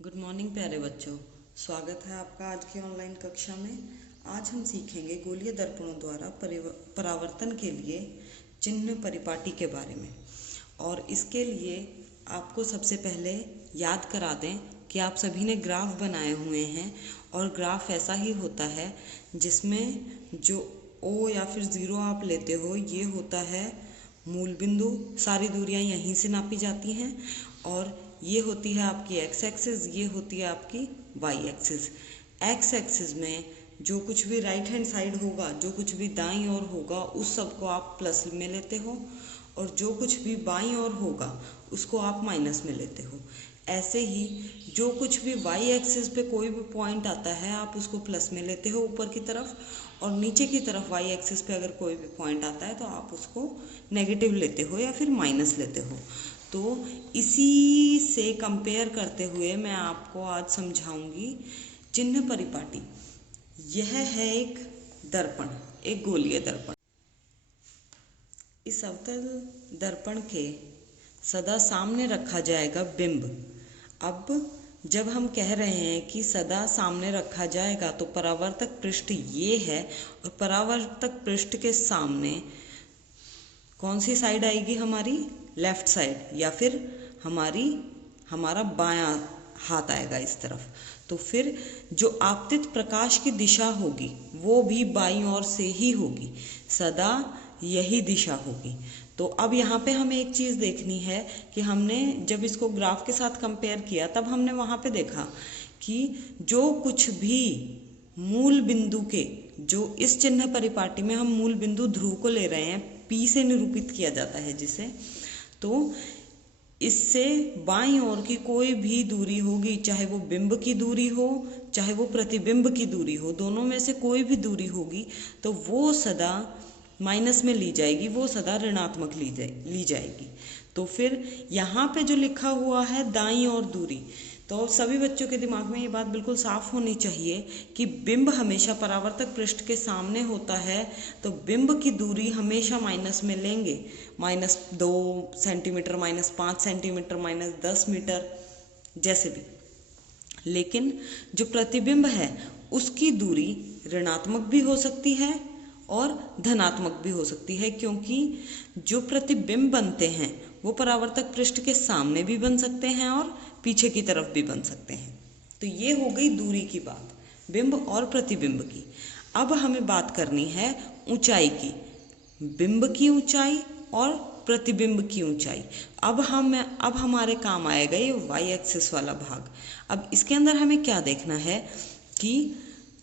Good morning प्यारे बच्चों। स्वागत है आपका आज की ऑनलाइन कक्षा में। आज हम सीखेंगे गोलीय दर्पणों द्वारा परावर्तन के लिए चिन्ह परिपाटी के बारे में। और इसके लिए आपको सबसे पहले याद करा दें कि आप सभी ने ग्राफ बनाए हुए हैं और ग्राफ ऐसा ही होता है जिसमें जो ओ या फिर ज़ीरो आप लेते हो ये होता है मूल बिंदु। सारी दूरियां यहीं से नापी जाती हैं और ये होती है आपकी एक्स एक्सिस, ये होती है आपकी वाई एक्सिस। एक्स एक्सिस में जो कुछ भी राइट हैंड साइड होगा, जो कुछ भी दाईं ओर होगा, उस सब को आप प्लस में लेते हो और जो कुछ भी बाईं ओर होगा उसको आप माइनस में लेते हो। ऐसे ही जो कुछ भी वाई एक्सिस पे कोई भी पॉइंट आता है आप उसको प्लस में लेते हो ऊपर की तरफ, और नीचे की तरफ वाई एक्सिस पे अगर कोई भी पॉइंट आता है तो आप उसको नेगेटिव लेते हो या फिर माइनस लेते हो। तो इसी से कंपेयर करते हुए मैं आपको आज समझाऊंगी चिन्ह परिपाटी। यह है एक दर्पण, एक गोलीय दर्पण। इस अवतल दर्पण के सदा सामने रखा जाएगा बिंब। अब जब हम कह रहे हैं कि सदा सामने रखा जाएगा तो परावर्तक पृष्ठ ये है और परावर्तक पृष्ठ के सामने कौन सी साइड आएगी? हमारी लेफ्ट साइड, या फिर हमारा बायां हाथ आएगा इस तरफ। तो फिर जो आपतित प्रकाश की दिशा होगी वो भी बाईं ओर से ही होगी, सदा यही दिशा होगी। तो अब यहाँ पे हमें एक चीज़ देखनी है कि हमने जब इसको ग्राफ के साथ कंपेयर किया तब हमने वहाँ पे देखा कि जो कुछ भी मूल बिंदु के, जो इस चिन्ह परिपाटी में हम मूल बिंदु ध्रुव को ले रहे हैं, पी से निरूपित किया जाता है जिसे, तो इससे बाईं ओर की कोई भी दूरी होगी, चाहे वो बिंब की दूरी हो चाहे वो प्रतिबिंब की दूरी हो, दोनों में से कोई भी दूरी होगी तो वो सदा माइनस में ली जाएगी, वो सदा ऋणात्मक ली जाएगी। तो फिर यहाँ पे जो लिखा हुआ है दाईं ओर दूरी, तो सभी बच्चों के दिमाग में ये बात बिल्कुल साफ होनी चाहिए कि बिंब हमेशा परावर्तक पृष्ठ के सामने होता है, तो बिंब की दूरी हमेशा माइनस में लेंगे। -2 सेंटीमीटर, -5 सेंटीमीटर, -10 मीटर, जैसे भी। लेकिन जो प्रतिबिंब है उसकी दूरी ऋणात्मक भी हो सकती है और धनात्मक भी हो सकती है, क्योंकि जो प्रतिबिंब बनते हैं वो परावर्तक पृष्ठ के सामने भी बन सकते हैं और पीछे की तरफ भी बन सकते हैं। तो ये हो गई दूरी की बात, बिंब और प्रतिबिंब की। अब हमें बात करनी है ऊंचाई की, बिंब की ऊंचाई और प्रतिबिंब की ऊंचाई। अब हमारे काम आएगा ये वाई एक्सिस वाला भाग। अब इसके अंदर हमें क्या देखना है कि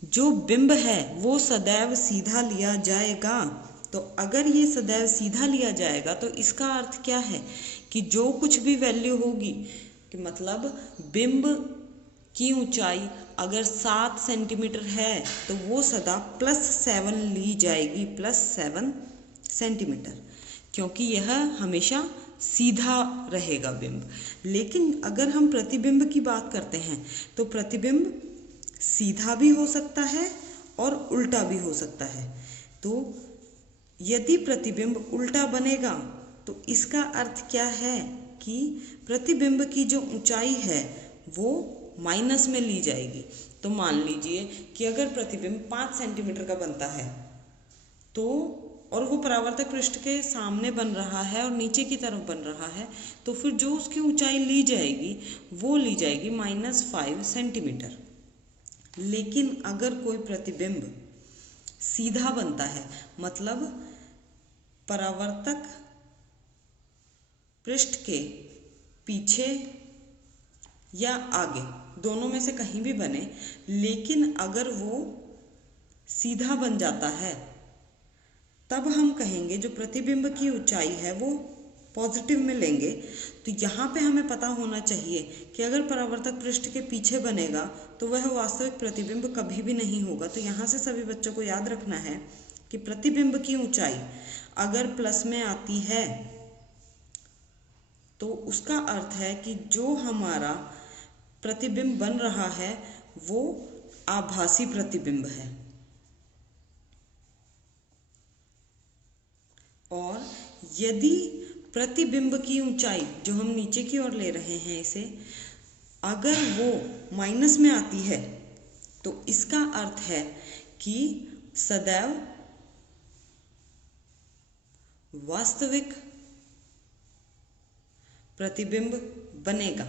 जो बिंब है वो सदैव सीधा लिया जाएगा। तो अगर ये सदैव सीधा लिया जाएगा तो इसका अर्थ क्या है कि जो कुछ भी वैल्यू होगी, कि मतलब बिंब की ऊंचाई अगर 7 सेंटीमीटर है तो वो सदा +7 ली जाएगी, +7 सेंटीमीटर, क्योंकि यह हमेशा सीधा रहेगा बिंब। लेकिन अगर हम प्रतिबिंब की बात करते हैं तो प्रतिबिंब सीधा भी हो सकता है और उल्टा भी हो सकता है। तो यदि प्रतिबिंब उल्टा बनेगा तो इसका अर्थ क्या है कि प्रतिबिंब की जो ऊंचाई है वो माइनस में ली जाएगी। तो मान लीजिए कि अगर प्रतिबिंब 5 सेंटीमीटर का बनता है तो, और वो परावर्तक पृष्ठ के सामने बन रहा है और नीचे की तरफ बन रहा है, तो फिर जो उसकी ऊंचाई ली जाएगी वो ली जाएगी -5 सेंटीमीटर। लेकिन अगर कोई प्रतिबिंब सीधा बनता है, मतलब परावर्तक पृष्ठ के पीछे या आगे, दोनों में से कहीं भी बने, लेकिन अगर वो सीधा बन जाता है तब हम कहेंगे जो प्रतिबिंब की ऊंचाई है वो पॉजिटिव में लेंगे। तो यहाँ पे हमें पता होना चाहिए कि अगर परावर्तक पृष्ठ के पीछे बनेगा तो वह वास्तविक प्रतिबिंब कभी भी नहीं होगा। तो यहाँ से सभी बच्चों को याद रखना है कि प्रतिबिंब की ऊंचाई अगर प्लस में आती है तो उसका अर्थ है कि जो हमारा प्रतिबिंब बन रहा है वो आभासी प्रतिबिंब है। और यदि प्रतिबिंब की ऊंचाई, जो हम नीचे की ओर ले रहे हैं इसे, अगर वो माइनस में आती है तो इसका अर्थ है कि सदैव वास्तविक प्रतिबिंब बनेगा।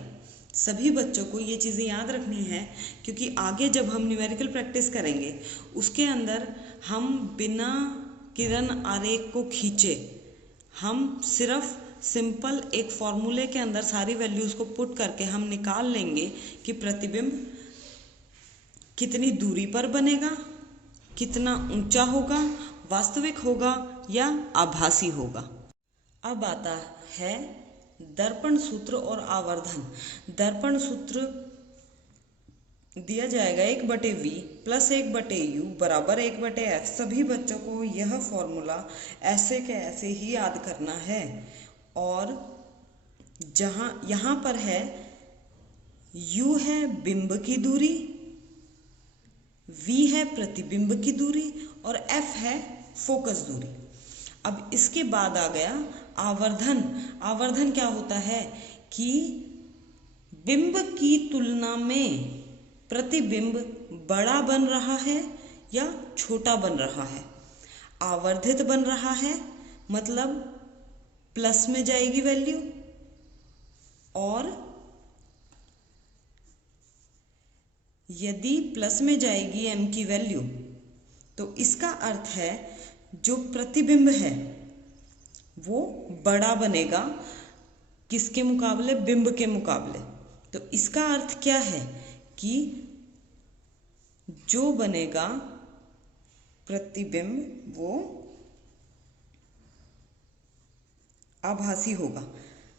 सभी बच्चों को ये चीज़ें याद रखनी है, क्योंकि आगे जब हम न्यूमेरिकल प्रैक्टिस करेंगे उसके अंदर हम बिना किरण आरेख को खींचे हम सिर्फ सिंपल एक फॉर्मूले के अंदर सारी वैल्यूज़ को पुट करके हम निकाल लेंगे कि प्रतिबिंब कितनी दूरी पर बनेगा, कितना ऊंचा होगा, वास्तविक होगा या आभासी होगा। अब आता है दर्पण सूत्र और आवर्धन। दर्पण सूत्र दिया जाएगा 1/v प्लस 1/u बराबर 1/f। सभी बच्चों को यह फॉर्मूला ऐसे के ऐसे ही याद करना है। और यहाँ पर है u है बिंब की दूरी, v है प्रतिबिंब की दूरी और f है फोकस दूरी। अब इसके बाद आ गया आवर्धन। आवर्धन क्या होता है कि बिंब की तुलना में प्रतिबिंब बड़ा बन रहा है या छोटा बन रहा है। आवर्धित बन रहा है मतलब प्लस में जाएगी वैल्यू, और यदि प्लस में जाएगी m की वैल्यू तो इसका अर्थ है जो प्रतिबिंब है वो बड़ा बनेगा किसके मुकाबले, बिंब के मुकाबले। तो इसका अर्थ क्या है कि जो बनेगा प्रतिबिंब वो आभासी होगा।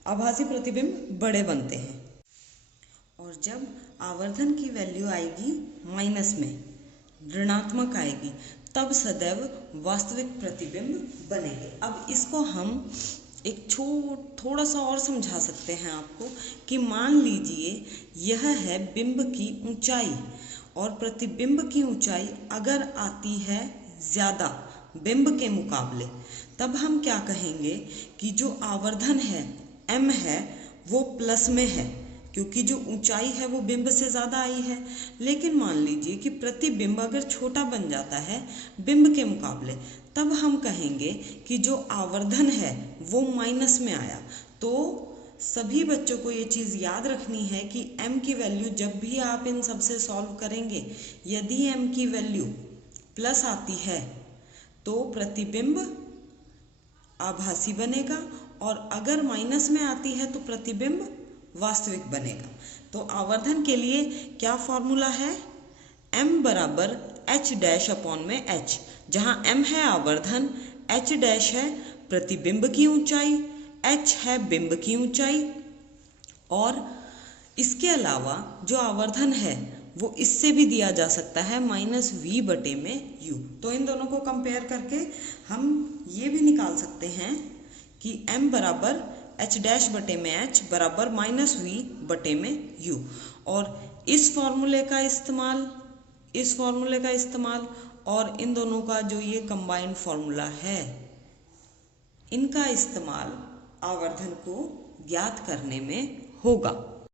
आभासी प्रतिबिंब बड़े बनते हैं। और जब आवर्धन की वैल्यू आएगी माइनस में, ऋणात्मक आएगी, तब सदैव वास्तविक प्रतिबिंब बनेंगे। अब इसको हम एक थोड़ा सा और समझा सकते हैं आपको कि मान लीजिए यह है बिंब की ऊंचाई और प्रतिबिंब की ऊंचाई अगर आती है ज़्यादा बिंब के मुकाबले, तब हम क्या कहेंगे कि जो आवर्धन है m है वो प्लस में है, क्योंकि जो ऊंचाई है वो बिंब से ज़्यादा आई है। लेकिन मान लीजिए कि प्रतिबिंब अगर छोटा बन जाता है बिंब के मुकाबले, तब हम कहेंगे कि जो आवर्धन है वो माइनस में आया। तो सभी बच्चों को ये चीज़ याद रखनी है कि m की वैल्यू जब भी आप इन सब से सॉल्व करेंगे, यदि m की वैल्यू प्लस आती है तो प्रतिबिंब आभासी बनेगा, और अगर माइनस में आती है तो प्रतिबिंब वास्तविक बनेगा। तो आवर्धन के लिए क्या फॉर्मूला है, m बराबर h डैश अपॉन में h, जहाँ m है आवर्धन, h डैश है प्रतिबिंब की ऊंचाई, h है बिंब की ऊंचाई, और इसके अलावा जो आवर्धन है वो इससे भी दिया जा सकता है -v/u। तो इन दोनों को कंपेयर करके हम ये भी निकाल सकते हैं कि m बराबर h डैश बटे में h बराबर -v/u। और इस फॉर्मूले का इस्तेमाल और इन दोनों का जो ये कंबाइंड फॉर्मूला है, इनका इस्तेमाल आवर्धन को ज्ञात करने में होगा।